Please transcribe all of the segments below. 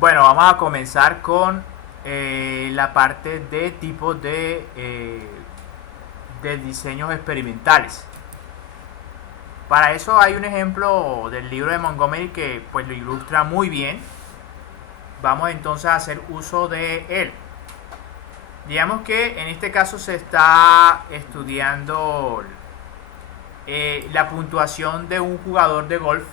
Bueno, vamos a comenzar con la parte de tipos de diseños experimentales. Para eso hay un ejemplo del libro de Montgomery que pues lo ilustra muy bien. Vamos entonces a hacer uso de él. Digamos que en este caso se está estudiando la puntuación de un jugador de golf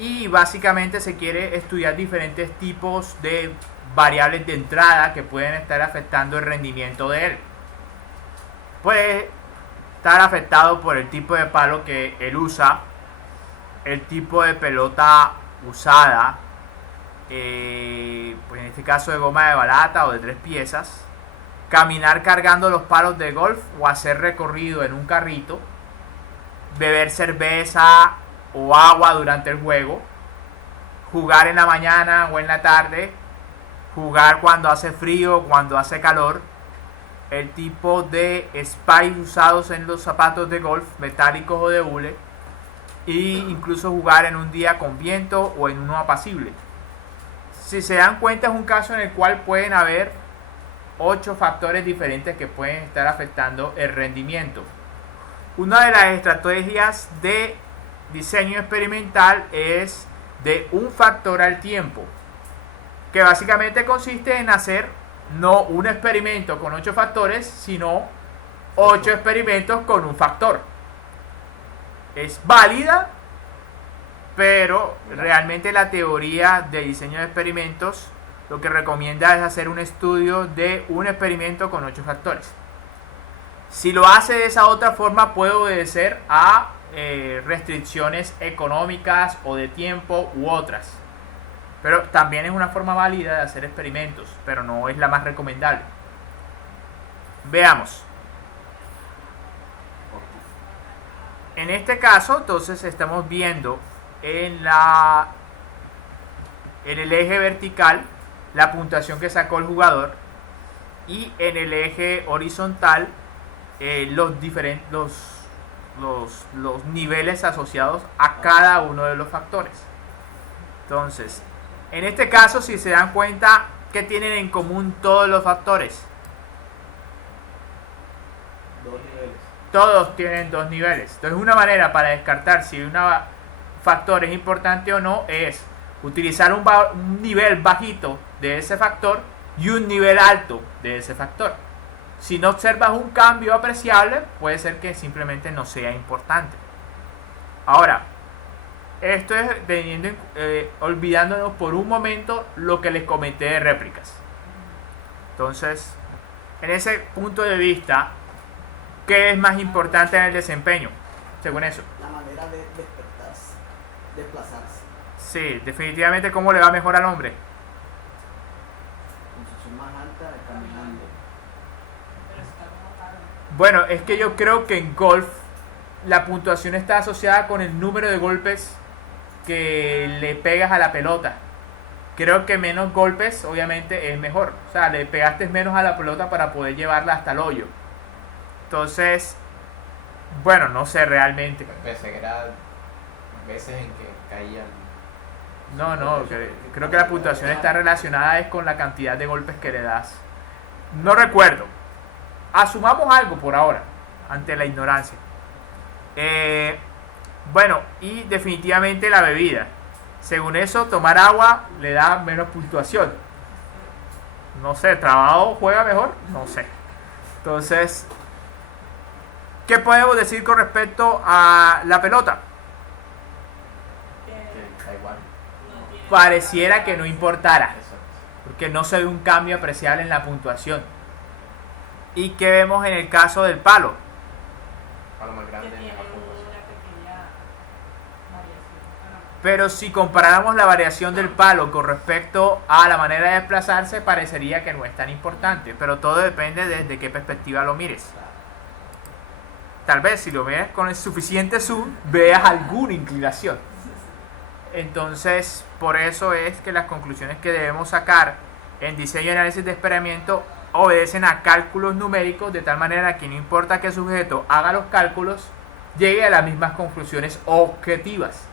y básicamente se quiere estudiar diferentes tipos de variables de entrada que pueden estar afectando el rendimiento de él. Puede estar afectado por el tipo de palo que él usa, el tipo de pelota usada, pues en este caso de goma de balata o de 3 piezas, caminar cargando los palos de golf o hacer recorrido en un carrito, beber cerveza o agua durante el juego, jugar en la mañana o en la tarde, jugar cuando hace frío o cuando hace calor, el tipo de spikes usados en los zapatos de golf, metálicos o de hule, e incluso jugar en un día con viento o en uno apacible. Si se dan cuenta, es un caso en el cual pueden haber 8 factores diferentes que pueden estar afectando el rendimiento. Una de las estrategias de diseño experimental es de un factor al tiempo, que básicamente consiste en hacer no un experimento con 8 factores, sino 8 experimentos con un factor. Es válida, pero realmente la teoría de diseño de experimentos lo que recomienda es hacer un estudio de un experimento con 8 factores. Si lo hace de esa otra forma, puede obedecer a restricciones económicas o de tiempo u otras. Pero también es una forma válida de hacer experimentos, pero no es la más recomendable. Veamos. En este caso, entonces estamos viendo en el eje vertical la puntuación que sacó el jugador y en el eje horizontal los niveles asociados a cada uno de los factores. Entonces, en este caso, si se dan cuenta, ¿qué tienen en común todos los factores? 2 niveles. Todos tienen 2 niveles. Entonces, una manera para descartar si un factor es importante o no es utilizar un nivel bajito de ese factor y un nivel alto de ese factor. Si no observas un cambio apreciable, puede ser que simplemente no sea importante. Ahora, esto es olvidándonos por un momento lo que les comenté de réplicas. Entonces, en ese punto de vista, ¿qué es más importante en el desempeño? Según eso. La manera de desplazarse. Sí, definitivamente, ¿cómo le va mejor al hombre? Posición más alta caminando. Bueno, es que yo creo que en golf la puntuación está asociada con el número de golpes que le pegas a la pelota. Creo que menos golpes obviamente es mejor. O sea, le pegaste menos a la pelota para poder llevarla hasta el hoyo. Entonces, bueno, no sé realmente. Pensé que era veces en que caían. No, creo que la puntuación está relacionada es con la cantidad de golpes que le das. No recuerdo. Asumamos algo por ahora, ante la ignorancia. Bueno, y definitivamente la bebida. Según eso, tomar agua le da menos puntuación. No sé, ¿trabajo juega mejor? No sé. Entonces, ¿qué podemos decir con respecto a la pelota? Da igual. Pareciera que no importara, Exacto. porque no se ve un cambio apreciable en la puntuación. ¿Y qué vemos en el caso del palo? Para lo más grande, Que tiene mejor puntuación. una pequeña variación. Pero si comparáramos la variación del palo con respecto a la manera de desplazarse, parecería que no es tan importante. Pero todo depende desde qué perspectiva lo mires. Tal vez si lo ves con el suficiente zoom, veas alguna inclinación. Entonces, por eso es que las conclusiones que debemos sacar en diseño y análisis de experimento obedecen a cálculos numéricos, de tal manera que no importa qué sujeto haga los cálculos, llegue a las mismas conclusiones objetivas.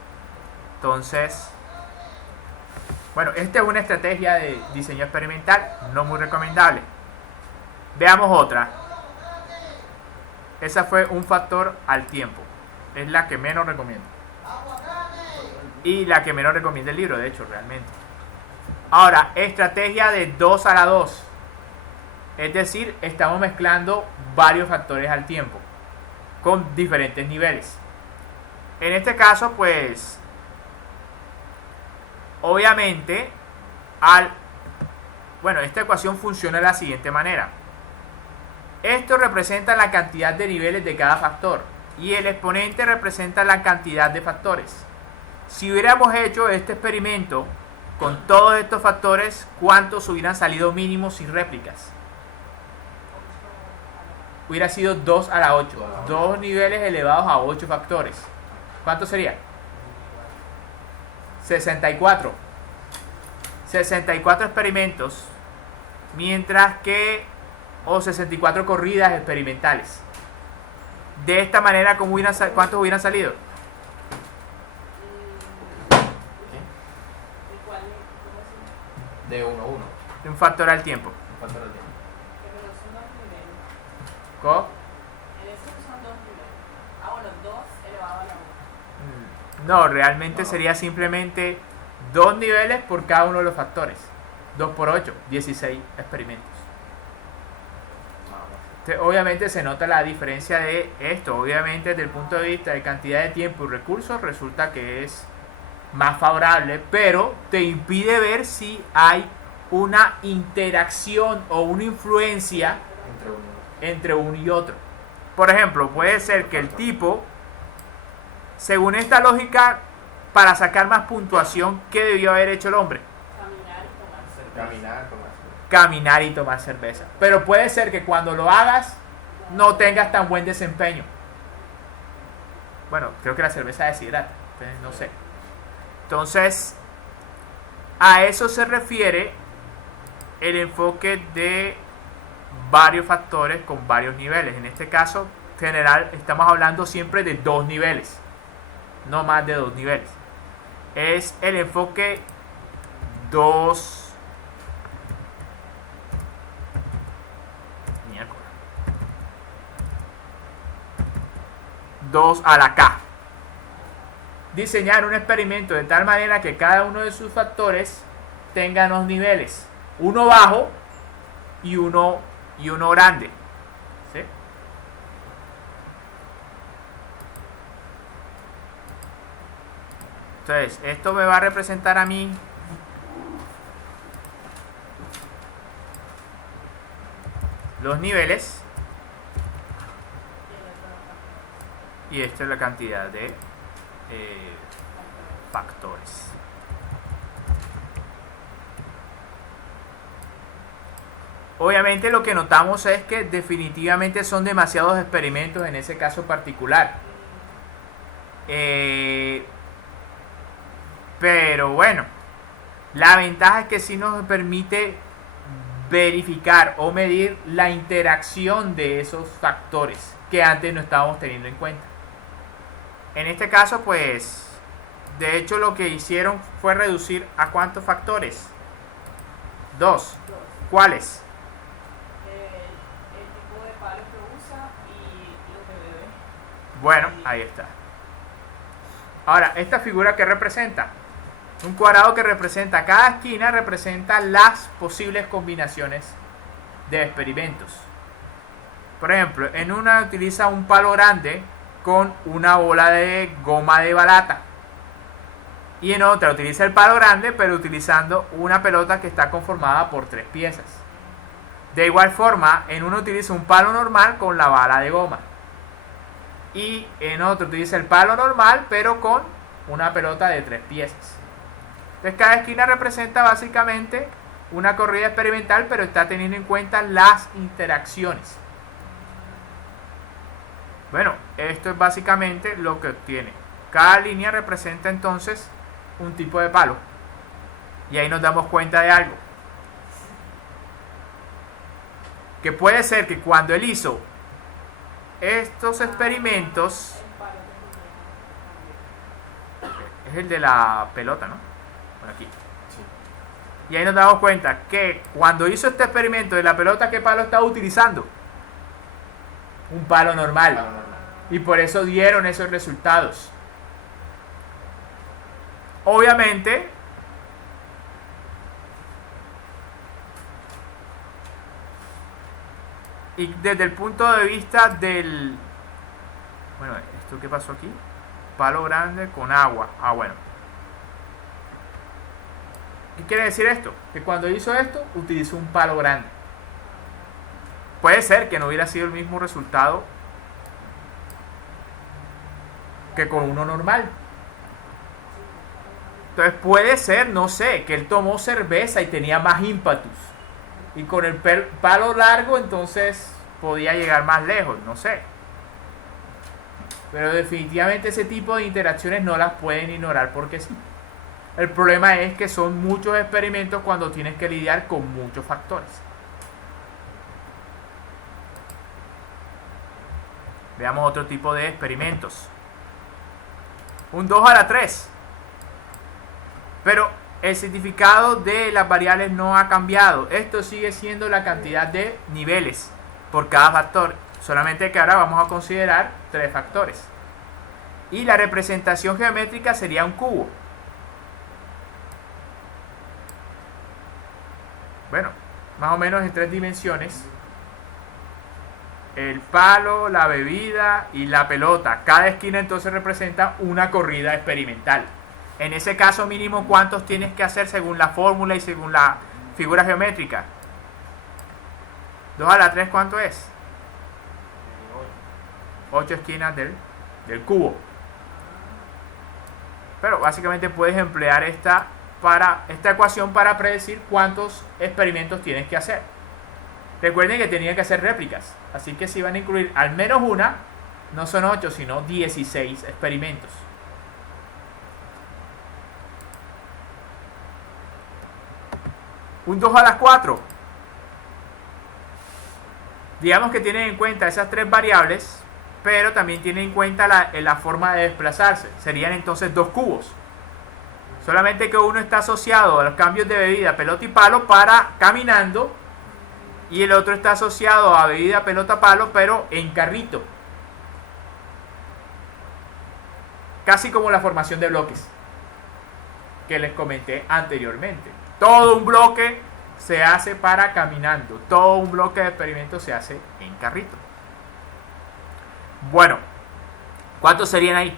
Entonces, Bueno, esta es una estrategia de diseño experimental no muy recomendable. Veamos otra. Esa fue un factor al tiempo. Es la que menos recomiendo. Y la que menos recomienda el libro, de hecho, realmente. Ahora, estrategia de 2 a la 2. Es decir, estamos mezclando varios factores al tiempo con diferentes niveles. En este caso, pues, obviamente, esta ecuación funciona de la siguiente manera. Esto representa la cantidad de niveles de cada factor y el exponente representa la cantidad de factores. Si hubiéramos hecho este experimento con todos estos factores, ¿cuántos hubieran salido mínimos sin réplicas? Hubiera sido 2 a la 8. 2 niveles elevados a 8 factores. ¿Cuánto sería? 64. 64 experimentos. Mientras que... o 64 corridas experimentales. De esta manera, ¿cuántos hubieran salido? De 1 a 1. De un factor al tiempo. Un factor al tiempo. Pero son 2 niveles. ¿Cómo? En eso son 2 niveles. Ah, bueno, 2 elevado a la 1. No, realmente No. sería simplemente 2 niveles por cada uno de los factores. 2 por 8, 16 experimentos. Obviamente se nota la diferencia de esto. Obviamente desde el punto de vista de cantidad de tiempo y recursos resulta que es más favorable, pero te impide ver si hay una interacción o una influencia entre uno y otro. Por ejemplo, puede ser que el tipo, según esta lógica, para sacar más puntuación, ¿qué debió haber hecho el hombre? Caminar y tomar cerveza. Caminar y tomar cerveza. Pero puede ser que cuando lo hagas no tengas tan buen desempeño. Bueno, creo que la cerveza deshidrata, entonces no sé. Entonces, a eso se refiere el enfoque de varios factores con varios niveles. En este caso, general, estamos hablando siempre de 2 niveles, no más de 2 niveles. Es el enfoque 2 a la K. Diseñar un experimento de tal manera que cada uno de sus factores tenga 2 niveles, uno bajo y uno grande. ¿Sí? Entonces, esto me va a representar a mí los niveles. Y esta es la cantidad de factores. Obviamente lo que notamos es que definitivamente son demasiados experimentos en ese caso particular. Pero bueno, la ventaja es que sí nos permite verificar o medir la interacción de esos factores que antes no estábamos teniendo en cuenta. En este caso, pues, de hecho lo que hicieron fue reducir ¿a cuántos factores? 2. ¿Cuáles? El tipo de palo que usa y lo que bebe. Bueno, ahí está. Ahora, esta figura que representa un cuadrado que representa cada esquina, representa las posibles combinaciones de experimentos. Por ejemplo, en una utiliza un palo grande con una bola de goma de balata, y en otra utiliza el palo grande pero utilizando una pelota que está conformada por 3 piezas. De igual forma, en uno utiliza un palo normal con la bala de goma, y en otro utiliza el palo normal pero con una pelota de 3 piezas. Entonces cada esquina representa básicamente una corrida experimental, pero está teniendo en cuenta las interacciones. Bueno, esto es básicamente lo que obtiene. Cada línea representa entonces un tipo de palo. Y ahí nos damos cuenta de algo. Que puede ser que cuando él hizo estos experimentos... Es el de la pelota, ¿no? Por aquí. Sí. Y ahí nos damos cuenta que cuando hizo este experimento de la pelota, ¿qué palo estaba utilizando? Un palo normal. Claro, normal. Y por eso dieron esos resultados. Obviamente, y desde el punto de vista del... Bueno, ¿esto qué pasó aquí? Palo grande con agua. Ah, bueno. ¿Qué quiere decir esto? Que cuando hizo esto, utilizó un palo grande. Puede ser que no hubiera sido el mismo resultado que con uno normal. Entonces puede ser, no sé, que él tomó cerveza y tenía más ímpetus. Y con el palo largo entonces podía llegar más lejos, no sé. Pero definitivamente ese tipo de interacciones no las pueden ignorar porque sí. El problema es que son muchos experimentos cuando tienes que lidiar con muchos factores. Veamos otro tipo de experimentos. Un 2 a la 3. Pero el significado de las variables no ha cambiado. Esto sigue siendo la cantidad de niveles por cada factor. Solamente que ahora vamos a considerar 3 factores. Y la representación geométrica sería un cubo. Bueno, más o menos en 3 dimensiones. El palo, la bebida y la pelota. Cada esquina entonces representa una corrida experimental. En ese caso mínimo, ¿cuántos tienes que hacer según la fórmula y según la figura geométrica? 2 a la 3, ¿cuánto es? 8 esquinas del cubo. Pero básicamente puedes emplear esta ecuación para predecir cuántos experimentos tienes que hacer. Recuerden que tenían que hacer réplicas. Así que si van a incluir al menos una, no son 8, sino 16 experimentos. Un 2 a las 4. Digamos que tienen en cuenta esas 3 variables, pero también tienen en cuenta la forma de desplazarse. Serían entonces 2 cubos. Solamente que uno está asociado a los cambios de bebida, pelota y palo para caminando, y el otro está asociado a bebida, pelota, palo, pero en carrito. Casi como la formación de bloques que les comenté anteriormente. Todo un bloque se hace para caminando. Todo un bloque de experimentos se hace en carrito. Bueno, ¿cuántos serían ahí?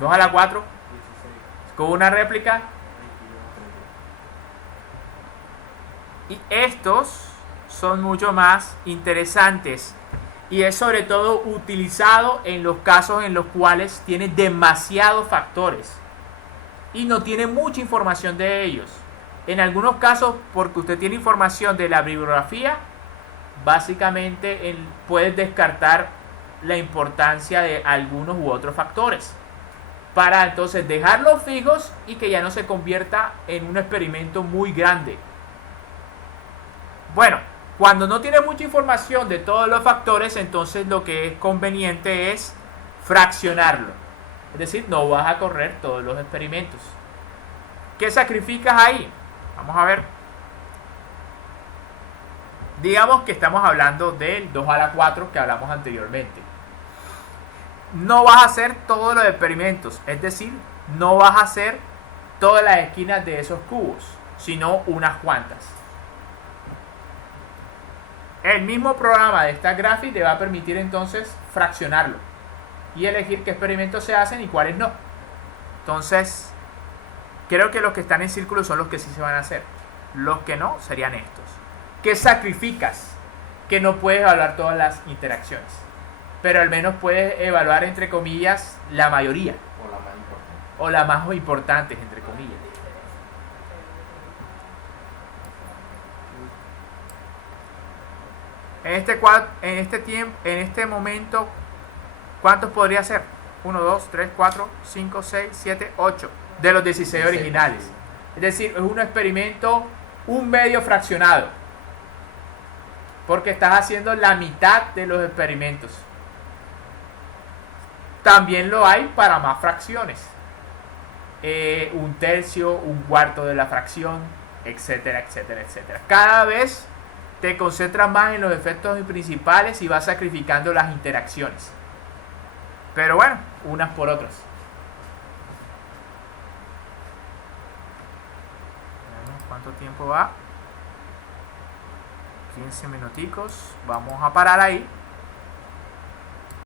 2 a la 4. Con una réplica. Y estos son mucho más interesantes. Y es sobre todo utilizado en los casos en los cuales tiene demasiados factores. Y no tiene mucha información de ellos. En algunos casos, porque usted tiene información de la bibliografía, básicamente puedes descartar la importancia de algunos u otros factores para entonces dejarlos fijos y que ya no se convierta en un experimento muy grande. Bueno, cuando no tiene mucha información de todos los factores, entonces lo que es conveniente es fraccionarlo. Es decir, no vas a correr todos los experimentos. ¿Qué sacrificas ahí? Vamos a ver. Digamos que estamos hablando del 2 a la 4 que hablamos anteriormente. No vas a hacer todos los experimentos, es decir, no vas a hacer todas las esquinas de esos cubos, sino unas cuantas. El mismo programa de esta gráfica te va a permitir entonces fraccionarlo y elegir qué experimentos se hacen y cuáles no. Entonces, creo que los que están en círculo son los que sí se van a hacer. Los que no serían estos. ¿Qué sacrificas? Que no puedes evaluar todas las interacciones, pero al menos puedes evaluar, entre comillas, la mayoría. O la más importante. O las más importantes, entre comillas. En este momento, ¿cuántos podría ser? 1, 2, 3, 4, 5, 6, 7, 8 de los 16 originales. Es decir, es un experimento un medio fraccionado, porque estás haciendo la mitad de los experimentos. También lo hay para más fracciones. Un tercio, un cuarto de la fracción. etcétera, etcétera, etcétera. Cada vez te concentras más en los efectos principales y vas sacrificando las interacciones. Pero bueno, unas por otras. Veamos cuánto tiempo va. 15 minuticos. Vamos a parar ahí.